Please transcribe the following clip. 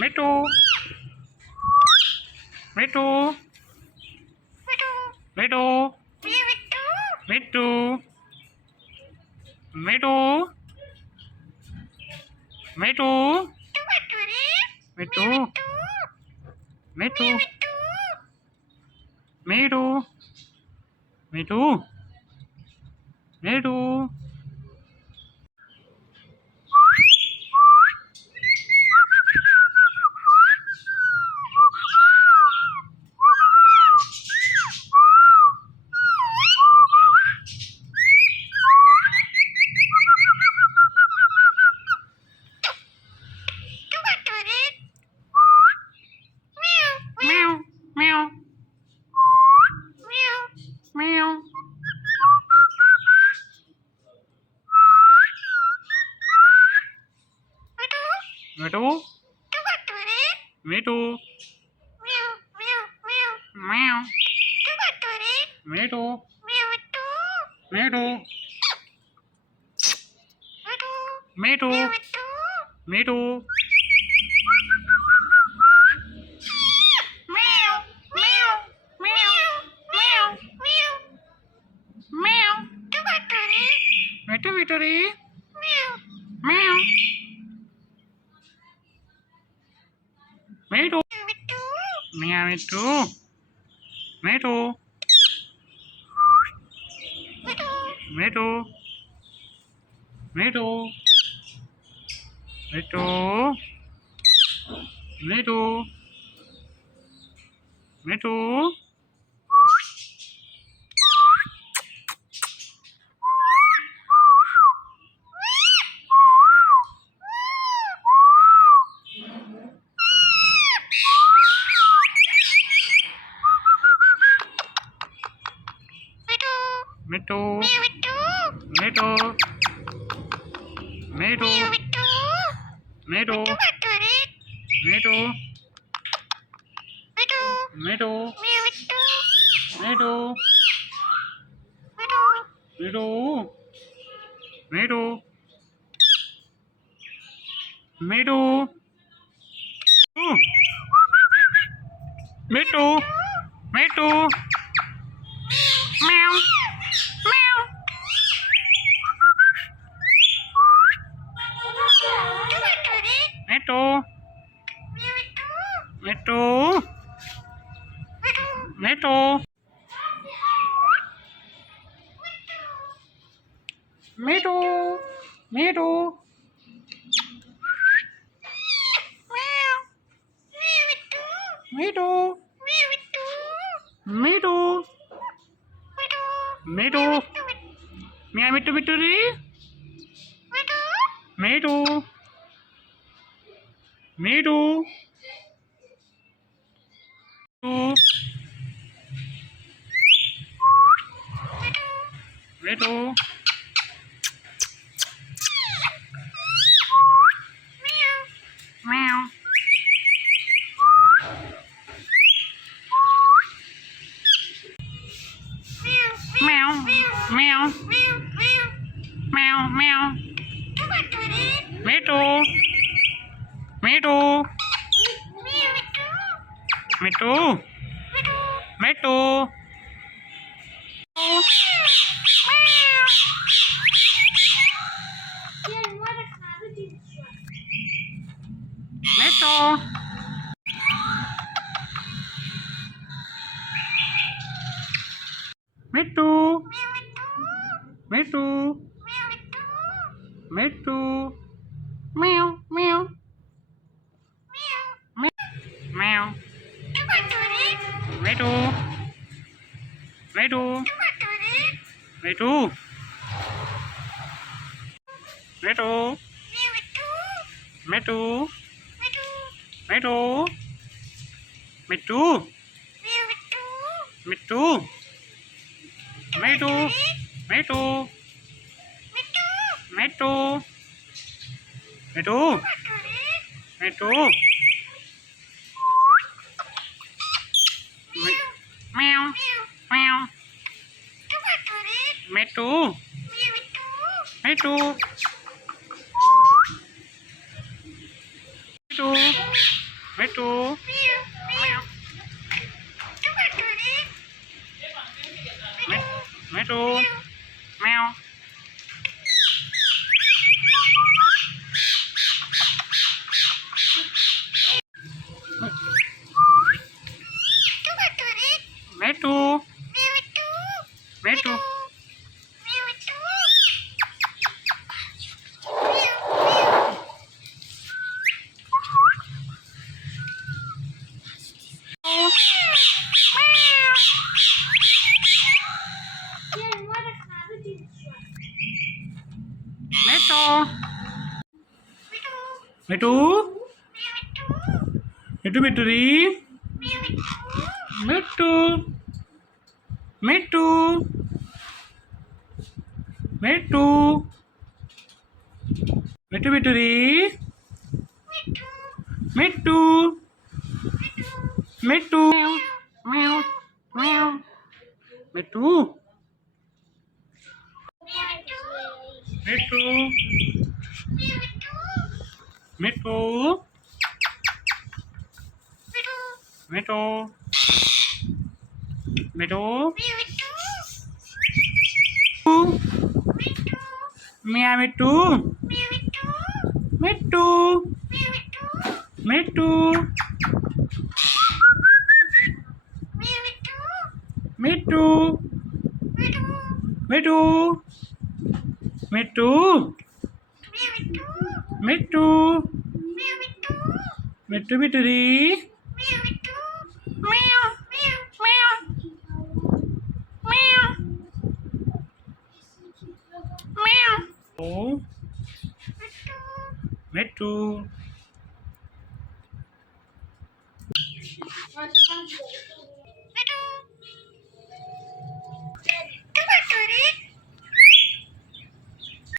મીઠુ મીઠુ મીઠુ મીઠુ મીઠુ મીઠુ મીઠુ મીઠુ મીઠુ મીઠુ મીઠુ મીઠુ મીઠુ મ્યાઉ મીઠુ મીઠુ મીઠુ મીઠુ મીઠુ મીઠુ રે મ્યાઉ મીઠુ મ્યાઉ મીઠુ મીઠુ મીઠુ મીઠુ મીઠુ મીઠુ મીઠુ મીઠુ મીઠુ મીઠુ મીઠુ મીઠુ મીઠુ મીઠુ મીઠુ મીઠુ મીઠુ મીઠુ મીઠુ મ્યાઉ મ્યાઉ મીઠુ મીઠુ મીઠુ મીઠુ મીઠુ મીઠુ મીઠુ મીઠુ મ્યા મીઠુ મીઠુ રે મીઠુ મીઠુ મીઠુ મ્યાઉ meow meow meow meow મીઠુ મીઠુ મીઠુ મીઠુ મીઠુ મીઠુ મીઠુ મીઠુ મ્યાઉ મ્યાઉ મ્યાઉ મીઠુ મીઠુ મીઠુ મીઠુ મીઠુ મીઠુ મીઠુ મીઠુ મીઠુ મીઠુ મીઠુ મીઠુ મીઠુ મ્યાઉ મ્યાઉ મીઠુ મીઠુ મીઠુ Mitu. Meow. Mitu. Meow. Mitu. Mitu. Mitu. Mitu. Mitu Mituri. Mitu. Mitu. Mitu. Mitu Mituri. Mitu. Mitu. Meow. Meow. Mitu. Mitu. Mitu. Mitu. Mitu. Mia Mitu. Mitu. Mitu. Mitu. Mitu. Mitu. Mitu. Mitu Mituri. Meow. Meow. Meow. Meow. Oh. Mitu.